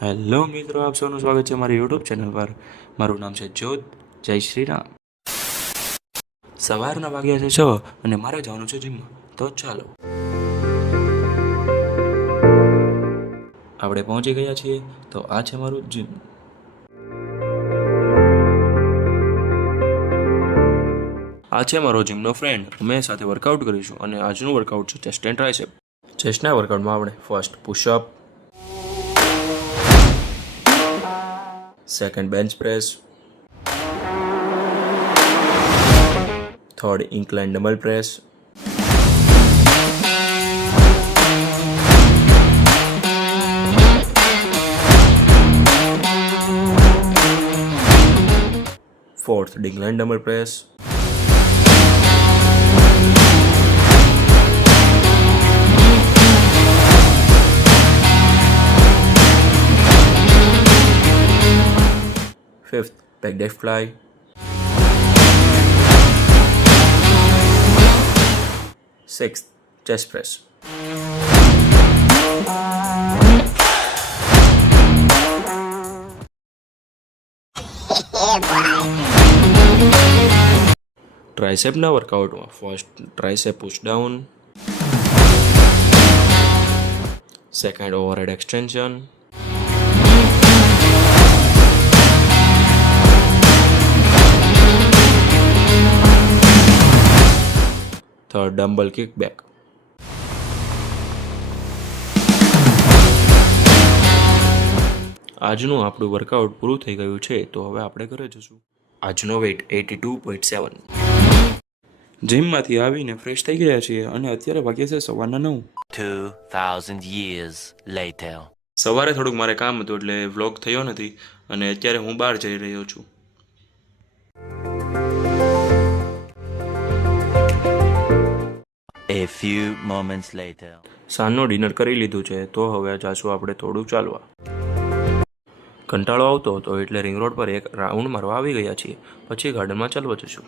Hello મિત્રો, આપ સૌનું સ્વાગત છે મારી યુટ્યુબ ચેનલ પર. મારું નામ છે જ્યોત. જય શ્રી રામ. સવારના વાગ્યા છે 6 અને મારે જવાનું છે જીમમાં. તો ચાલો આપણે પહોંચી ગયા છીએ. તો આ છે મારું જીમ. આ છે મારો જીમનો ફ્રેન્ડ. અમે સાથે વર્કઆઉટ કરીશું અને આજનું વર્કઆઉટ છે ચેસ્ટ એન્ડ ટ્રાઇસેપ. ચેસ્ટના વર્કઆઉટમાં આપણે first pushup, second bench press, third incline dumbbell press, fourth decline dumbbell press, fifth back deck fly, sixth chest press. ટ્રાઇસેપના વર્કઆઉટમાં first tricep push down, second overhead extension, third dumbbell kick back. આજનું આપણું workout પૂરું થઈ ગયું છે. તો હવે આપણે ઘરે જશું. આજનો વેઇટ 82.7. જીમમાંથી આવીને ફ્રેશ થઈ ગયા છીએ અને અત્યારે વાગ્યા છે સવારના 9. 2000 years later. સવારે થોડુંક મારે કામ હતું એટલે વ્લોગ થયો નથી અને અત્યારે હું બહાર જઈ રહ્યો છું. A few moments later. સાંજનો ડિનર કરી લીધું છે. તો હવે જાશું આપણે થોડું ચાલવા. કંટાળો આવતો હતો એટલે રિંગ રોડ પર એક રાઉન્ડ મારવા આવી ગયા છીએ. પછી ગાર્ડનમાં ચાલવા જશું.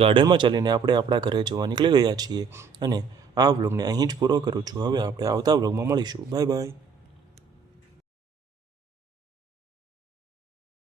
ગાર્ડનમાં ચાલીને આપણે આપણા ઘરે જવા નીકળી ગયા છીએ અને આ વ્લોગને અહીં જ પૂરો કરું છું. હવે આપણે આવતા વ્લોગમાં મળીશું. Bye bye.